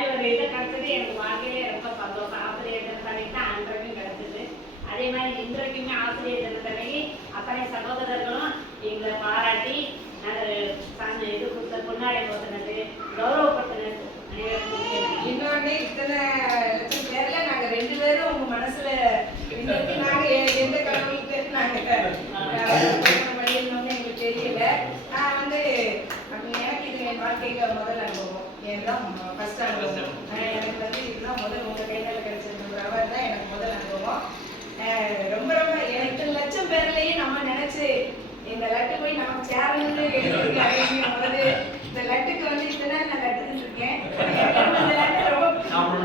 மாதிரி ஒரு இதை கிடைச்சது எனக்கு வாழ்க்கையிலே ரொம்ப சந்தோஷம். ஆசிரியர் தினத்தன்னைக்கு தான் அன்றைக்கும் கிடைச்சது. அதே மாதிரி இன்றைக்குமே ஆசிரியர் தினத்தன்னைக்கு அத்தனை சகோதரர்களும் எங்களை பாராட்டி இது கொடுத்த பொன்னாடை போத்தினது, கௌரவப்படுத்தினது. இன்னொன்னு இத்தனை லட்சம் பேர்ல நாங்க 2 பேரும் உங்க மனசுல நாங்க எந்த கடவுளுக்கு நாங்க படிக்கணும்னு எங்களுக்கு தெரியல. நான் வந்து எனக்கு இது என் வாழ்க்கையில முதல் அனுபவம், ஏன்தான் ஃபர்ஸ்ட் அனுபவம். எனக்கு வந்து இதுதான் முதல் உங்க கையில் கிடைச்சிருந்த அவர் தான் எனக்கு முதல் அனுபவம். ரொம்ப ரொம்ப எனக்கு லட்சம் பேர்லயே நம்ம நினைச்சு இந்த லட்டு போய் நம்ம சேரணும்னு எழுதிருக்காங்க. இந்த லட்டுக்கு வந்து இத்தனை நான் லட்டு இருக்கேன். இந்த லட்டு ரொம்ப